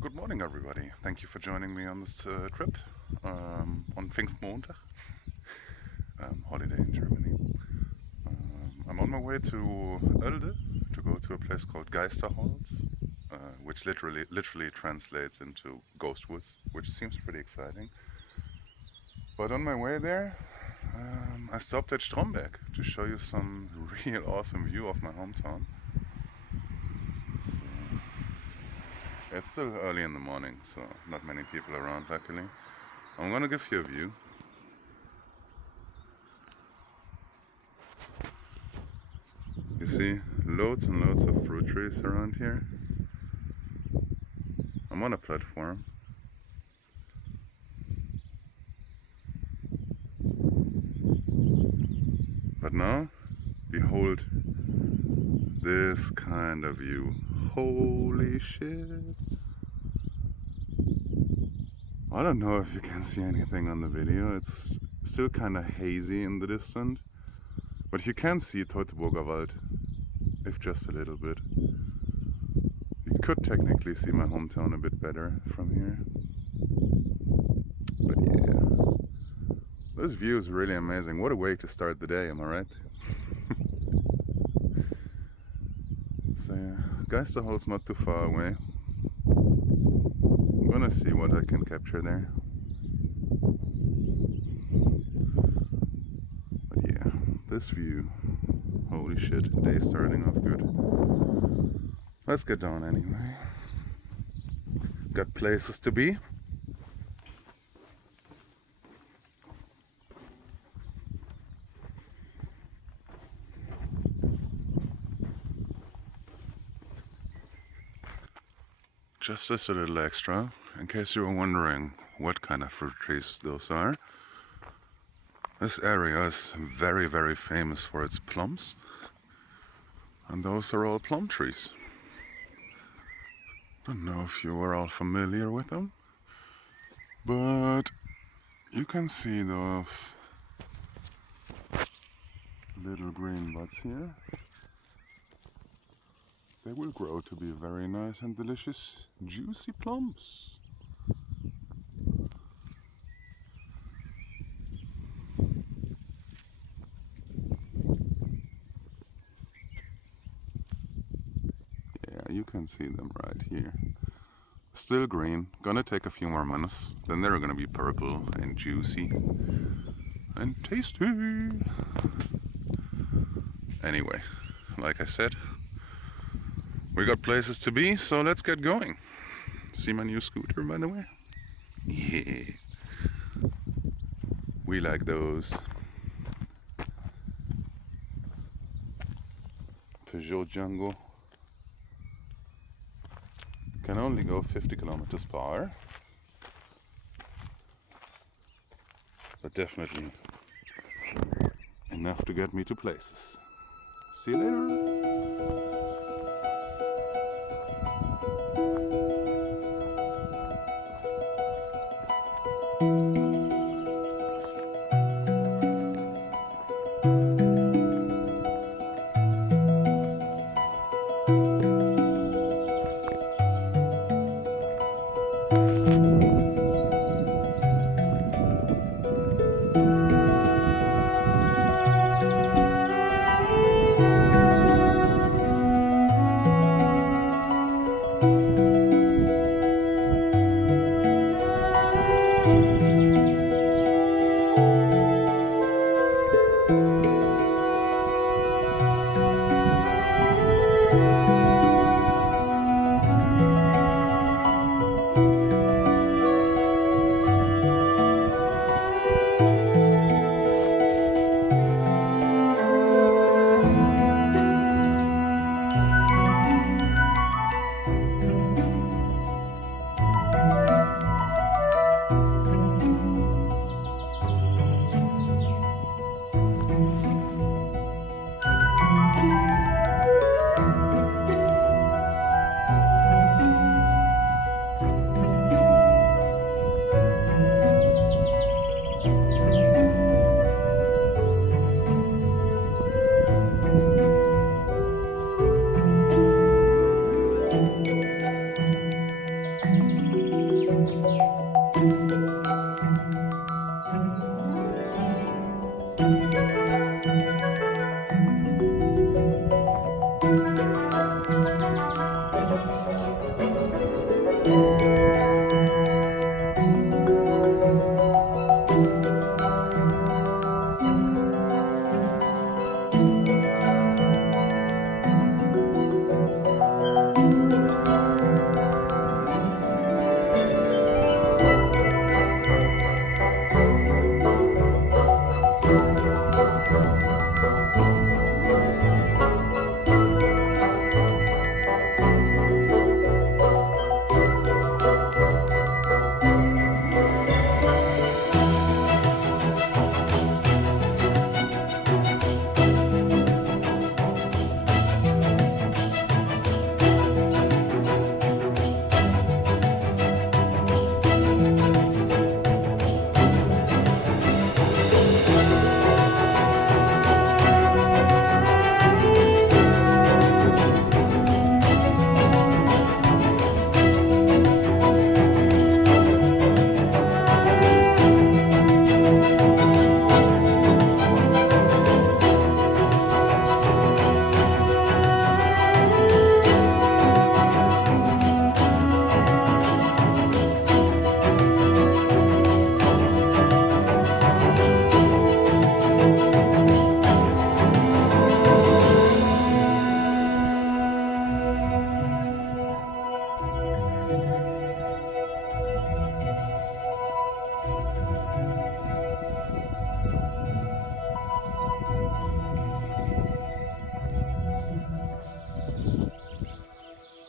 Good morning, everybody. Thank you for joining me on this trip on Pfingstmontag, holiday in Germany. I'm on my way to Oelde to go to a place called Geisterholz, which literally translates into ghost woods, which seems pretty exciting. But on my way there, I stopped at Stromberg to show you some real awesome view of my hometown. So, it's still early in the morning, so not many people around, luckily. I'm gonna give you a view. You see loads and loads of fruit trees around here. I'm on a platform. But now, behold this kind of view. Holy shit! I don't know if you can see anything on the video. It's still kind of hazy in the distance. But you can see Teutoburger Wald, if just a little bit. You could technically see my hometown a bit better from here. But yeah, this view is really amazing. What a way to start the day, am I right? So yeah, Geisterholz not too far away. I'm gonna see what I can capture there. But yeah, this view, holy shit, day starting off good. Let's get down anyway. Got places to be. Just as a little extra, in case you were wondering what kind of fruit trees those are. This area is very famous for its plums. And those are all plum trees. Don't know if you are all familiar with them, but you can see those little green buds here. They will grow to be very nice and delicious, juicy plums. Yeah, you can see them right here. Still green, gonna take a few more minutes, then they're gonna be purple and juicy and tasty. Anyway, like I said, we got places to be, so let's get going. See my new scooter, by the way? Yeah. We like those. Peugeot Django. Can only go 50 kilometers per hour. But definitely enough to get me to places. See you later.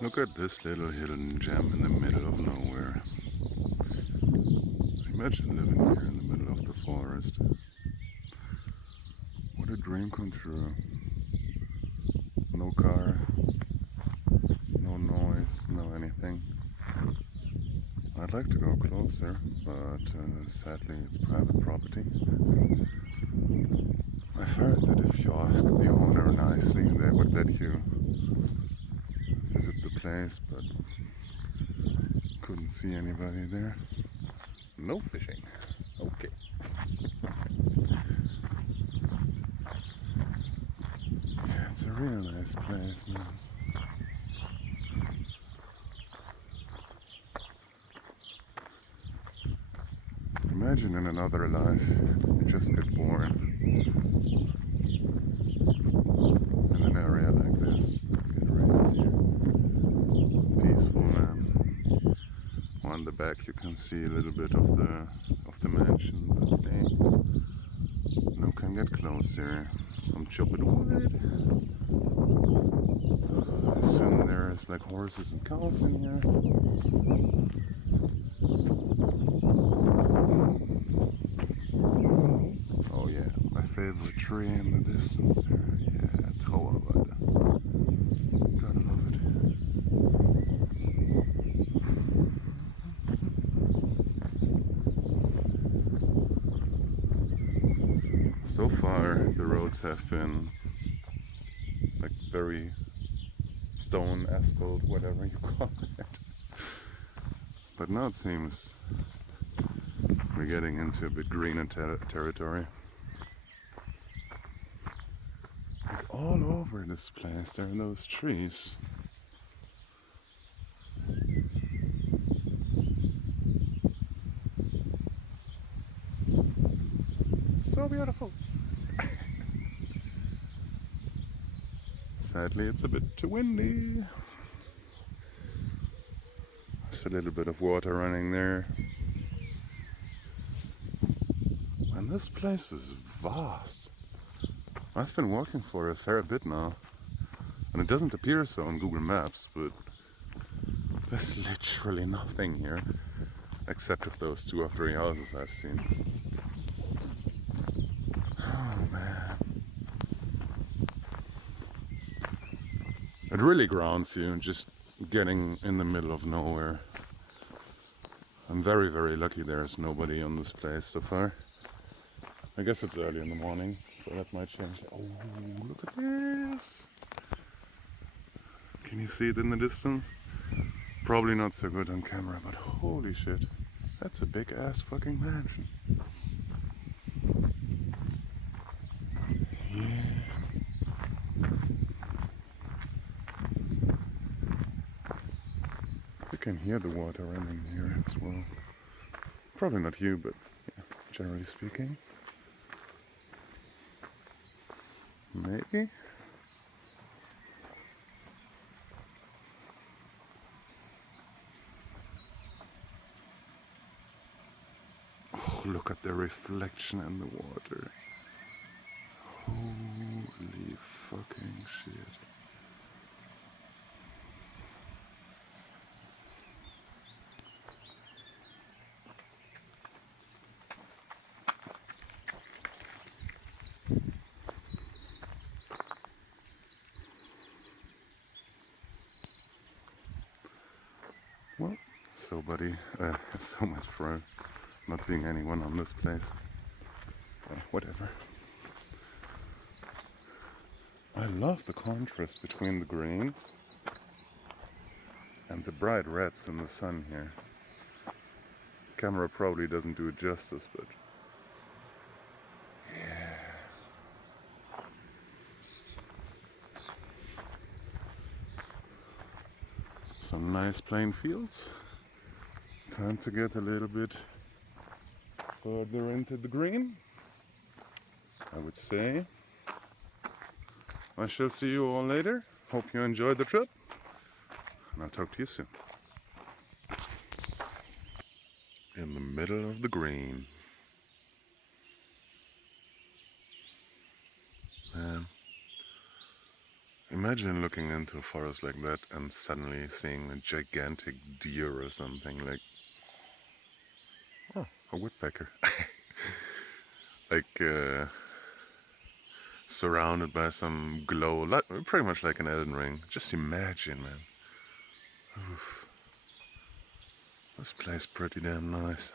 Look at this little hidden gem in the middle of nowhere. Imagine living here in the middle of the forest. What a dream come true. No car, no noise, no anything. I'd like to go closer, but sadly it's private property. I've heard that if you ask the owner nicely, they would let you visit the place, but couldn't see anybody there. No fishing. Okay. Yeah, it's a real nice place, man. Imagine in another life, you just get born in an area like this, get raised here. Peaceful, man. On the back you can see a little bit of the mansion, but hey, no can get closer. Some chopped wood. I assume there's like horses and cows in here. Oh yeah, my favorite tree in the distance there. Yeah, Oelde. Gotta love it. So far the roads have been like very stone, asphalt, whatever you call it. But now it seems we're getting into a bit greener territory. Like all over this place there are those trees. So beautiful. Sadly it's a bit too windy. There's a little bit of water running there. And this place is vast. I've been walking for a fair bit now, and it doesn't appear so on Google Maps, but there's literally nothing here except of those 2 or 3 houses I've seen. Oh man. It really grounds you, just getting in the middle of nowhere. I'm very, very lucky there's nobody on this place so far. I guess it's early in the morning, so that might change. Oh, look at this! Can you see it in the distance? Probably not so good on camera, but holy shit. That's a big ass fucking mansion. Yeah. can hear the water running here as well. Probably not you, but yeah, generally speaking. Maybe. Oh, look at the reflection in the water. Holy fucking shit. Well, so much for not being anyone on this place. Whatever. I love the contrast between the greens and the bright reds in the sun here. Camera probably doesn't do it justice, but yeah. Some nice plain fields. Time to get a little bit further into the green, I would say. I shall see you all later. Hope you enjoyed the trip, and I'll talk to you soon. In the middle of the green. Man, imagine looking into a forest like that and suddenly seeing a gigantic deer or something, like, oh, a woodpecker. Like, surrounded by some glow, pretty much like an Elden Ring. Just imagine, man. Oof. This place pretty damn nice.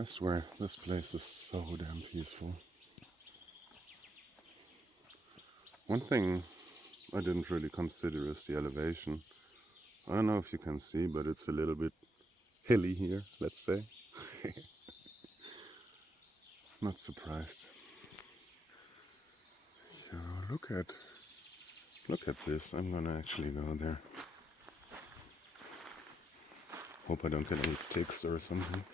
I swear, this place is so damn peaceful. One thing I didn't really consider is the elevation. I don't know if you can see, but it's a little bit hilly here, let's say. Not surprised. So look at this. I'm gonna actually go there. Hope I don't get any ticks or something.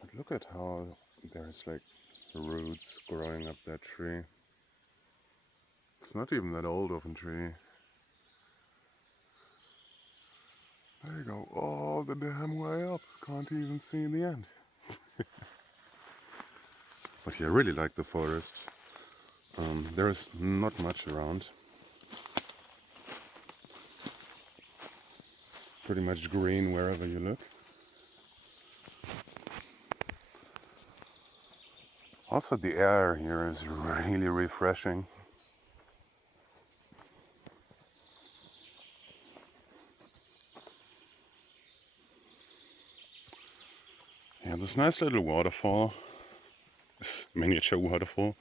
But look at how there's like roots growing up that tree. It's not even that old of a tree. There you go, all the damn way up. Can't even see the end. But yeah, I really like the forest. There's not much around. Pretty much green wherever you look. Also, the air here is really refreshing. Yeah, this nice little waterfall, this miniature waterfall,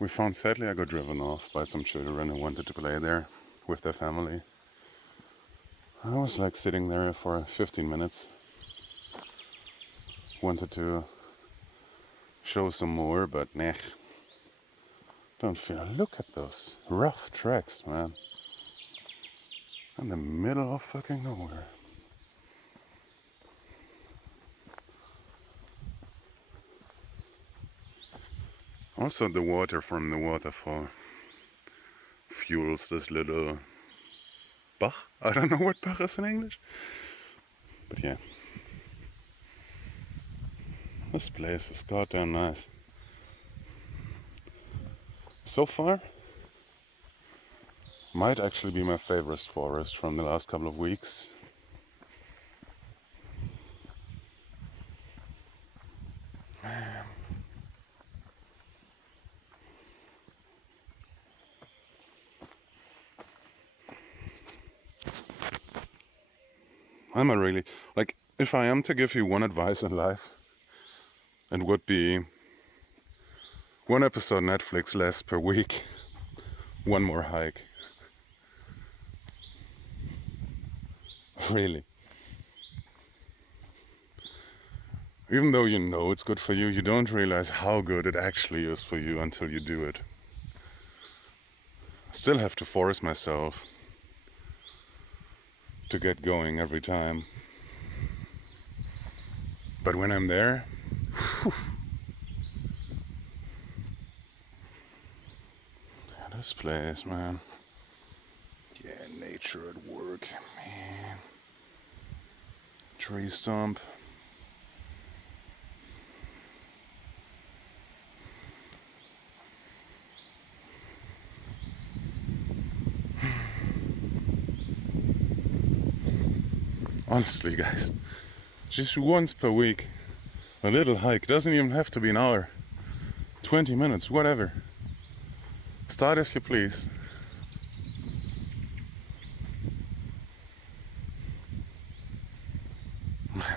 we found. Sadly, I got driven off by some children who wanted to play there with their family. I was like sitting there for 15 minutes. Wanted to show some more, but nah. Don't feel. Look at those rough tracks, man. In the middle of fucking nowhere. Also, the water from the waterfall fuels this little Bach. I don't know what Bach is in English. But yeah. This place is goddamn nice. So far, might actually be my favorite forest from the last couple of weeks. I'm a really, like, if I am to give you one advice in life, it would be one episode Netflix less per week, one more hike. Really. Even though you know it's good for you, you don't realize how good it actually is for you until you do it. I still have to force myself to get going every time. But when I'm there, whew, yeah, this place, man. Yeah, nature at work, man. Tree stump. Honestly, guys, just once per week, a little hike. Doesn't even have to be an hour, 20 minutes, whatever. Start as you please.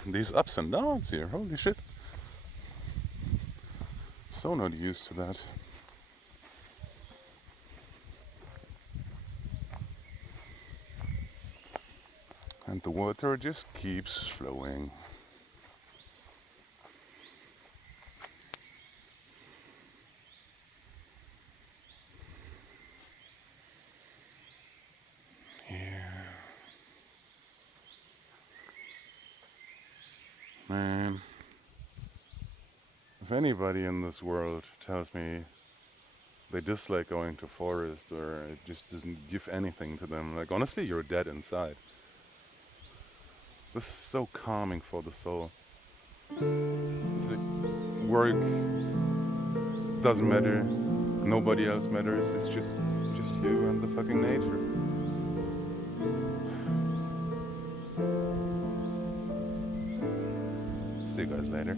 These ups and downs here, holy shit. So not used to that. And the water just keeps flowing. Yeah. Man. If anybody in this world tells me they dislike going to forest or it just doesn't give anything to them, like honestly, you're dead inside. This is so calming for the soul. It's like work doesn't matter, nobody else matters. It's just you and the fucking nature. See you guys later.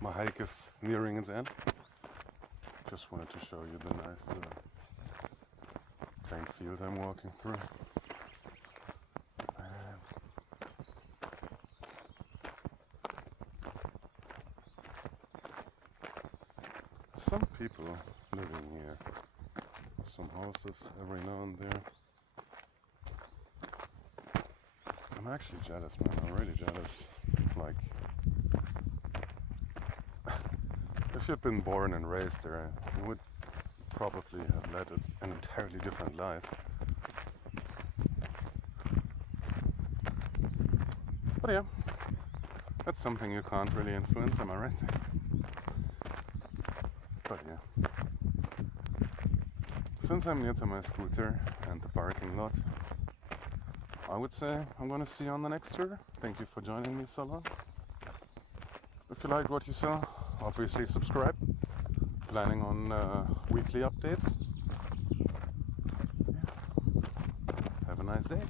My hike is nearing its end. Just wanted to show you the nice plain field I'm walking through. Some people living here. Some houses every now and then. I'm actually jealous, man. I'm really jealous. Like, if you'd been born and raised there, you would probably have led an entirely different life. But yeah, that's something you can't really influence, am I right? But yeah, since I'm near to my scooter and the parking lot, I would say I'm gonna see you on the next tour. Thank you for joining me so long. If you liked what you saw, obviously subscribe. Planning on weekly updates. Yeah. Have a nice day.